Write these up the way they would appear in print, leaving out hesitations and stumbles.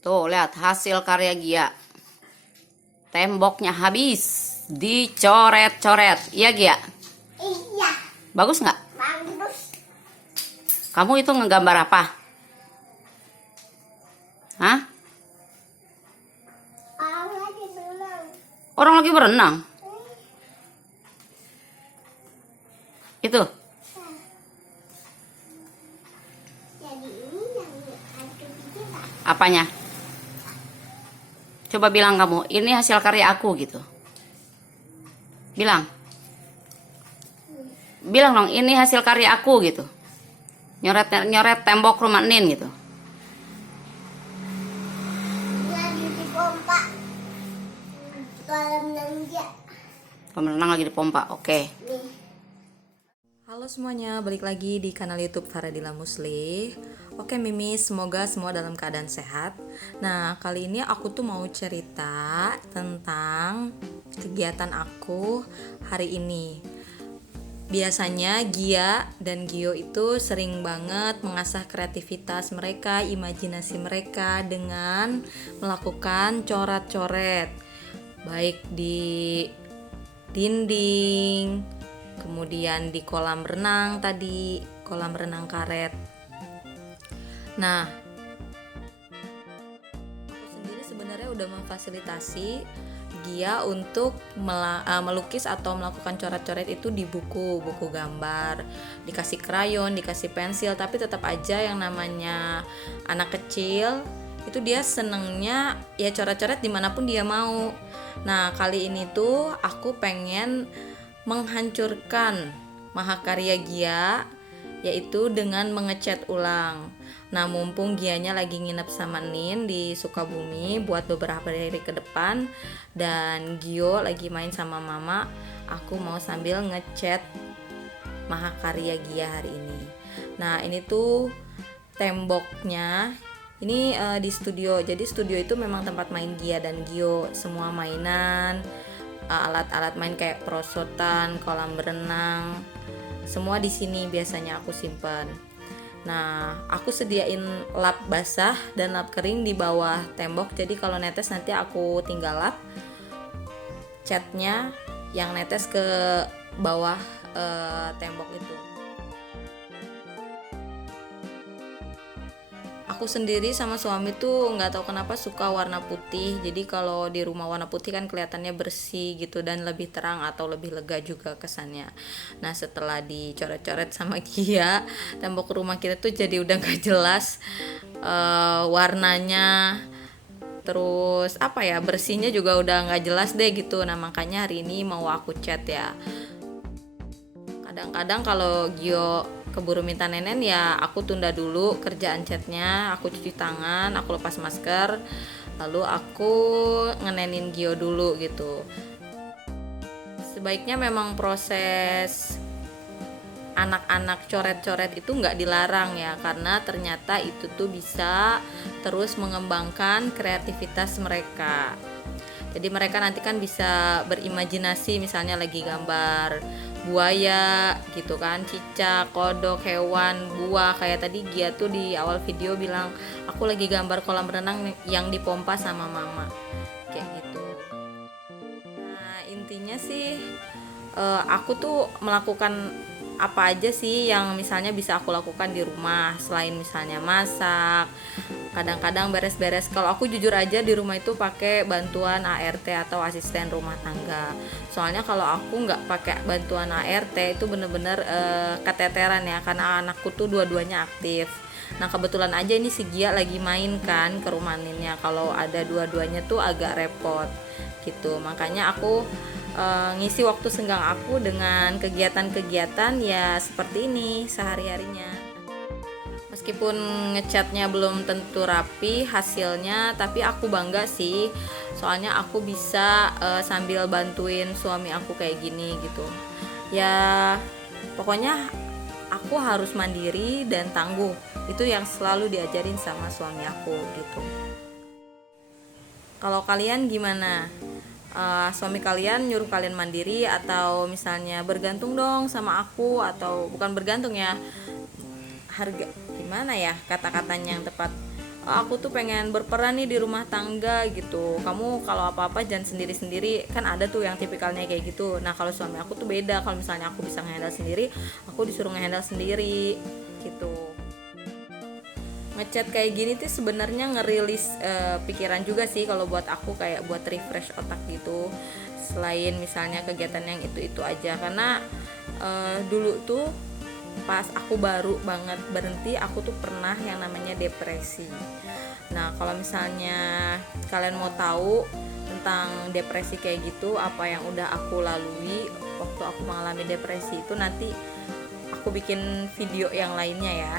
Tuh, lihat hasil karya Gia. Temboknya habis. Dicoret-coret. Iya, Gia? Iya, Bagus nggak? bagus. Kamu itu ngegambar apa? Hah? Orang lagi berenang. Orang lagi berenang? Itu? Jadi ini yang ada di kita. Apanya? Coba bilang kamu, ini hasil karya aku gitu. Bilang. Bilang dong, ini hasil karya aku gitu. Nyoret tembok rumah Nin gitu. Jadi dipompa. Kolam dia. Kolam renang lagi dipompa, oke. Nih. Halo semuanya, balik lagi di kanal YouTube Faradila Musli. Oke Mimi, semoga semua dalam keadaan sehat. Nah, kali ini aku tuh mau cerita tentang kegiatan aku hari ini. Biasanya Gia dan Gio itu sering banget mengasah kreativitas mereka, imajinasi mereka dengan melakukan coret-coret, baik di dinding, kemudian di kolam renang tadi, kolam renang karet. Nah, aku sendiri sebenarnya udah memfasilitasi Gia untuk melukis atau melakukan coret-coret itu di buku gambar, dikasih krayon, dikasih pensil, tapi tetap aja yang namanya anak kecil itu dia senengnya ya coret-coret dimanapun dia mau. Nah, kali ini tuh aku pengen menghancurkan mahakarya Gia, yaitu dengan mengecat ulang. Nah, mumpung Gianya lagi nginep sama Nin di Sukabumi buat beberapa hari ke depan, dan Gio lagi main sama mama, aku mau sambil ngecat mahakarya Gia hari ini. Nah, ini tuh temboknya. Ini di studio. Jadi studio itu memang tempat main Gia dan Gio. Semua mainan, alat-alat main kayak perosotan, kolam berenang, semua di sini biasanya aku simpan. Nah, aku sediain lap basah dan lap kering di bawah tembok. Jadi kalau netes nanti aku tinggal lap catnya yang netes ke bawah tembok itu. Aku sendiri sama suami tuh nggak tahu kenapa suka warna putih. Jadi kalau di rumah warna putih kan kelihatannya bersih gitu dan lebih terang atau lebih lega juga kesannya. Nah, setelah dicoret-coret sama Gia, tembok rumah kita tuh jadi udah nggak jelas warnanya. Terus apa ya, bersihnya juga udah nggak jelas deh gitu. Nah, makanya hari ini mau aku cat ya. Kadang-kadang kalau Gio keburu minta nenen ya aku tunda dulu kerjaan catnya, aku cuci tangan, aku lepas masker, lalu aku ngenenin Gio dulu gitu. Sebaiknya memang proses anak-anak coret-coret itu nggak dilarang ya, karena ternyata itu tuh bisa terus mengembangkan kreativitas mereka. Jadi mereka nanti kan bisa berimajinasi, misalnya lagi gambar buaya gitu kan, cicak, kodok, hewan, buah. Kayak tadi Gia tuh di awal video bilang aku lagi gambar kolam renang yang dipompa sama mama, kayak gitu. Nah, intinya sih aku tuh melakukan apa aja sih yang misalnya bisa aku lakukan di rumah selain misalnya masak, kadang-kadang beres-beres. Kalau aku jujur aja di rumah itu pakai bantuan ART atau asisten rumah tangga. Soalnya kalau aku nggak pakai bantuan ART itu bener-bener keteteran ya, karena anakku tuh dua-duanya aktif. Nah, kebetulan aja ini si Gia lagi main kan ke rumah Ninnya. Kalau ada dua-duanya tuh agak repot gitu. Makanya aku ngisi waktu senggang aku dengan kegiatan-kegiatan ya seperti ini sehari-harinya. Meskipun ngecatnya belum tentu rapi hasilnya, tapi aku bangga sih. Soalnya aku bisa sambil bantuin suami aku kayak gini gitu. Ya, pokoknya aku harus mandiri dan tangguh. Itu yang selalu diajarin sama suami aku gitu. Kalau kalian gimana? Suami kalian nyuruh kalian mandiri atau misalnya bergantung dong sama aku, atau bukan bergantung ya, harga gimana ya kata-katanya yang tepat, aku tuh pengen berperan nih di rumah tangga gitu, kamu kalau apa-apa jangan sendiri-sendiri, kan ada tuh yang tipikalnya kayak gitu. Nah kalau suami aku tuh beda, kalau misalnya aku bisa ngehandle sendiri, aku disuruh ngehandle sendiri gitu. Ngechat kayak gini tuh sebenarnya ngerilis pikiran juga sih kalau buat aku, kayak buat refresh otak gitu, selain misalnya kegiatan yang itu aja. Karena dulu tuh pas aku baru banget berhenti, aku tuh pernah yang namanya depresi. Nah kalau misalnya kalian mau tahu tentang depresi kayak gitu, apa yang udah aku lalui waktu aku mengalami depresi itu, nanti aku bikin video yang lainnya ya.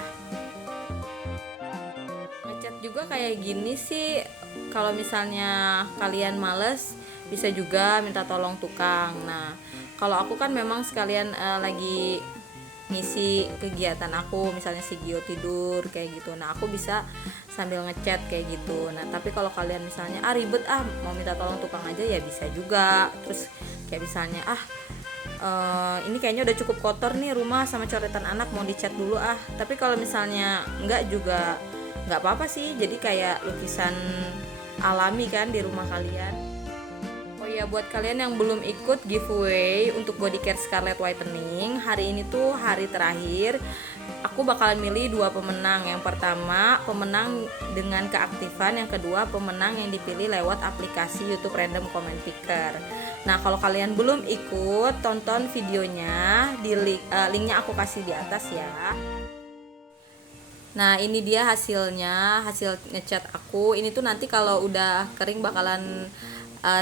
Ngechat juga kayak gini sih, kalau misalnya kalian males bisa juga minta tolong tukang. Nah kalau aku kan memang sekalian lagi ngisi kegiatan aku, misalnya si Gio tidur kayak gitu, nah aku bisa sambil ngechat kayak gitu. Nah tapi kalau kalian misalnya ribet mau minta tolong tukang aja, ya bisa juga. Terus kayak misalnya ini kayaknya udah cukup kotor nih rumah sama coretan anak, mau dicat dulu tapi kalau misalnya enggak juga nggak apa-apa sih, jadi kayak lukisan alami kan di rumah kalian. Oh ya, buat kalian yang belum ikut giveaway untuk body care Scarlett Whitening, hari ini tuh hari terakhir. Aku bakalan milih 2 pemenang. Yang pertama pemenang dengan keaktifan, yang kedua pemenang yang dipilih lewat aplikasi YouTube Random Comment Picker. Nah kalau kalian belum ikut, tonton videonya di linknya aku kasih di atas ya. Nah ini dia hasilnya, hasil ngecat aku. Ini tuh nanti kalau udah kering bakalan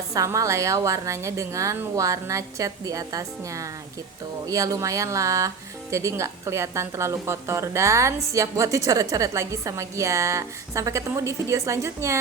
sama lah ya warnanya dengan warna cat di atasnya gitu. Ya lumayan lah, jadi nggak kelihatan terlalu kotor dan siap buat dicoret-coret lagi sama Gia. Sampai ketemu di video selanjutnya.